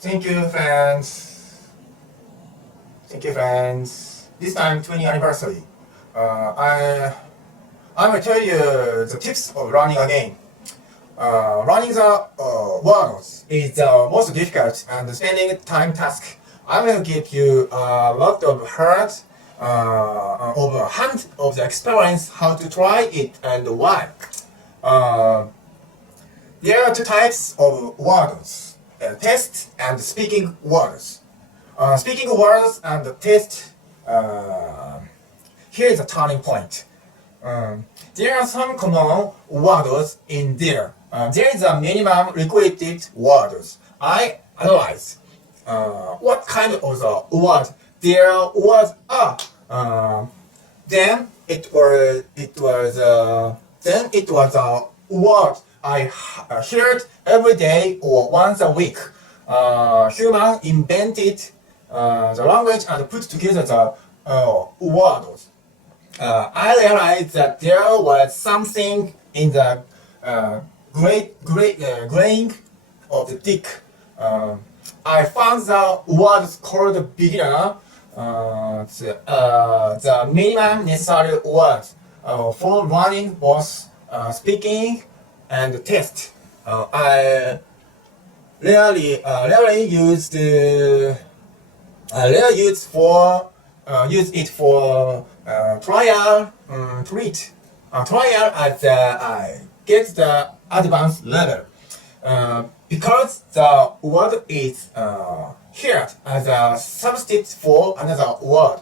Thank you, friends. Thank you, friends. This time, 20th anniversary. Uh, I I will tell you the tips of running again. Running the workouts is the most difficult and spending time task. I will give you a lot of hard of a hand of the experience how to try it and why. Uh, there are two types of words: test and speaking words. Speaking words and test. Here is a turning point. There are some common words in there. There is a minimum required words. I analyze what kind of the word there was are. Then it was a word I heard every day or once a week. Human invented the language and put together the words. I realized that there was something in the grain of the dick. I found the words called beginner, the minimum necessary words for running both speaking and test. I rarely used use it for trial treat trial as I get the advanced level because the word is here as a substitute for another word.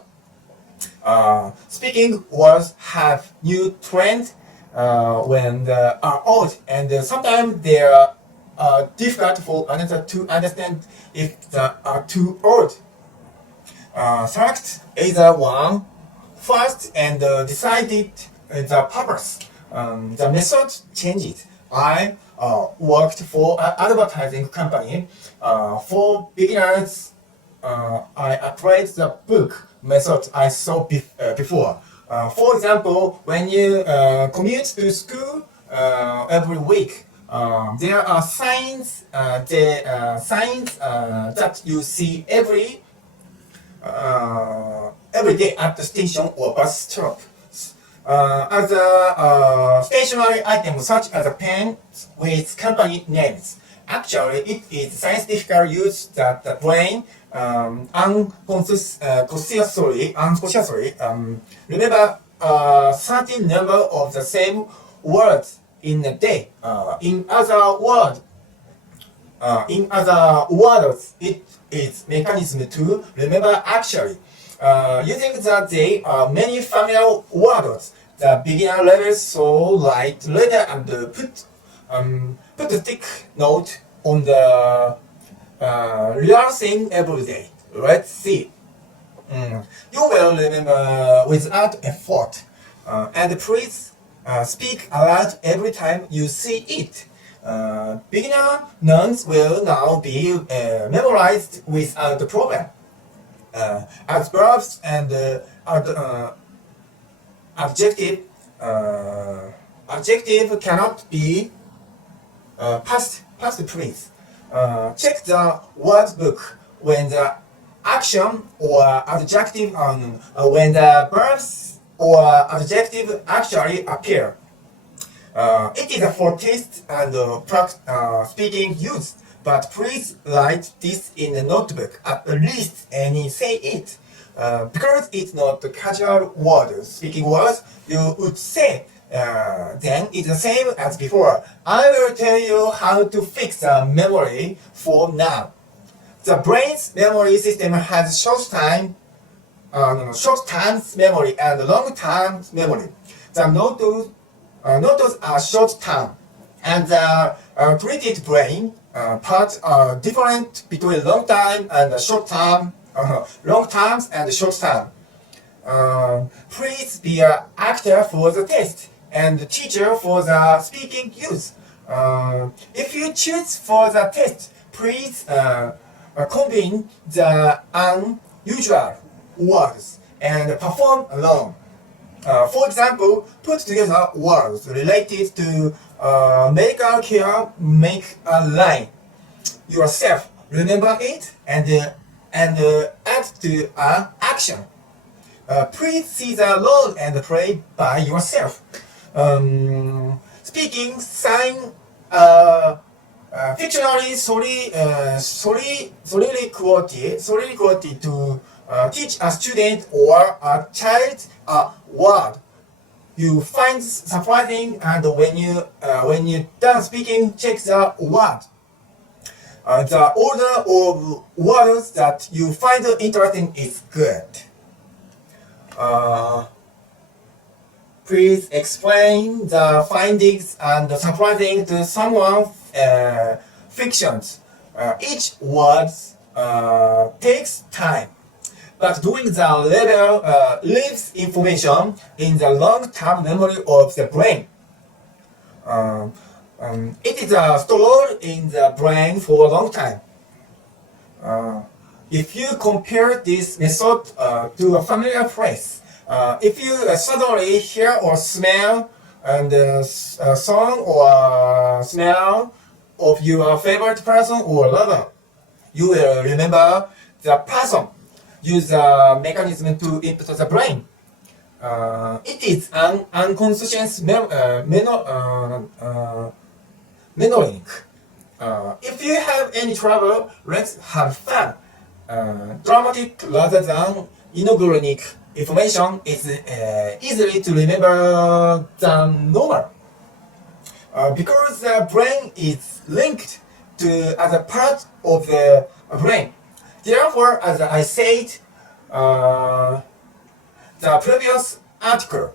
Speaking words have new trends when they are old, and sometimes they are difficult for another to understand if they are too old. Select either one first and decided the purpose. The method changed. I worked for an advertising company. For beginners, I applied the book method I saw before. For example, when you commute to school every week, there are signs that you see every day at the station or bus stop. As a stationary item such as a pen with company names. Actually, it is scientifically used that the brain unconsciously remember a certain number of the same words in a day. In other words, it is mechanism to remember actually. Using that there are many familiar words. The beginner level so write letter and put a stick note on the real thing every day. Let's see. You will remember without effort. And please speak aloud every time you see it. Beginner nouns will now be memorized without the problem. As verbs and adjective cannot be past please. Check the word book when the action or adjective when the verbs or adjective actually appear. It is for taste and speaking use, but please write this in a notebook at least and say it. Because it's not the casual words, speaking words, you would say, then it's the same as before. I will tell you how to fix the memory for now. The brain's memory system has short-term memory and long-term memory. The nodes are short-term, and the treated brain parts are different between long-term and short-term. Long-term and short-term. Please be an actor for the test and teacher for the speaking use. If you choose for the test, please combine the unusual words and perform alone. For example, put together words related to medical care, make a line yourself remember it and add to an action. Please see the role and play by yourself. Speaking, sign, fictionally solely quoted to teach a student or a child a word you find surprising, and when you done speaking, check the word. The order of words that you find interesting is good. Please explain the findings and surprising to someone. Fictions. Each word takes time, but doing the level leaves information in the long-term memory of the brain. It is stored in the brain for a long time. If you compare this method to a familiar phrase, if you suddenly hear or smell and song or smell of your favorite person or lover, you will remember the person. Use the mechanism to input the brain. It is an unconscious memorying. If you have any trouble, let's have fun. Dramatic rather than inorganic information is easily to remember than normal. Because the brain is linked to other part of the brain. Therefore, as I said, the previous article,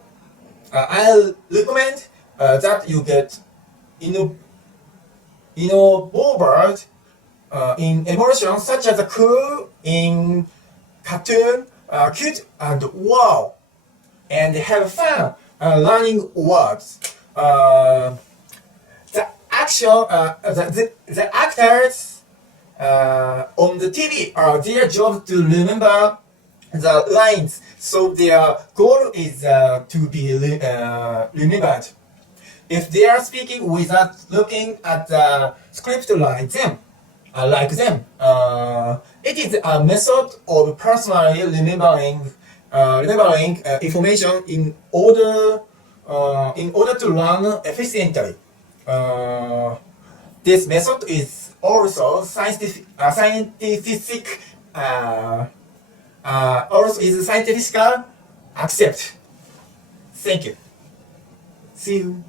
I'll recommend that you get involved in emotions such as cool, in cartoon, cute, and wow, and have fun learning words. The actors on the TV are their job to remember the lines, so their goal is to be remembered. If they are speaking without looking at the script like them, it is a method of personally remembering information in order to learn efficiently. This method is also scientific. Also is scientific accept. Thank you. See you.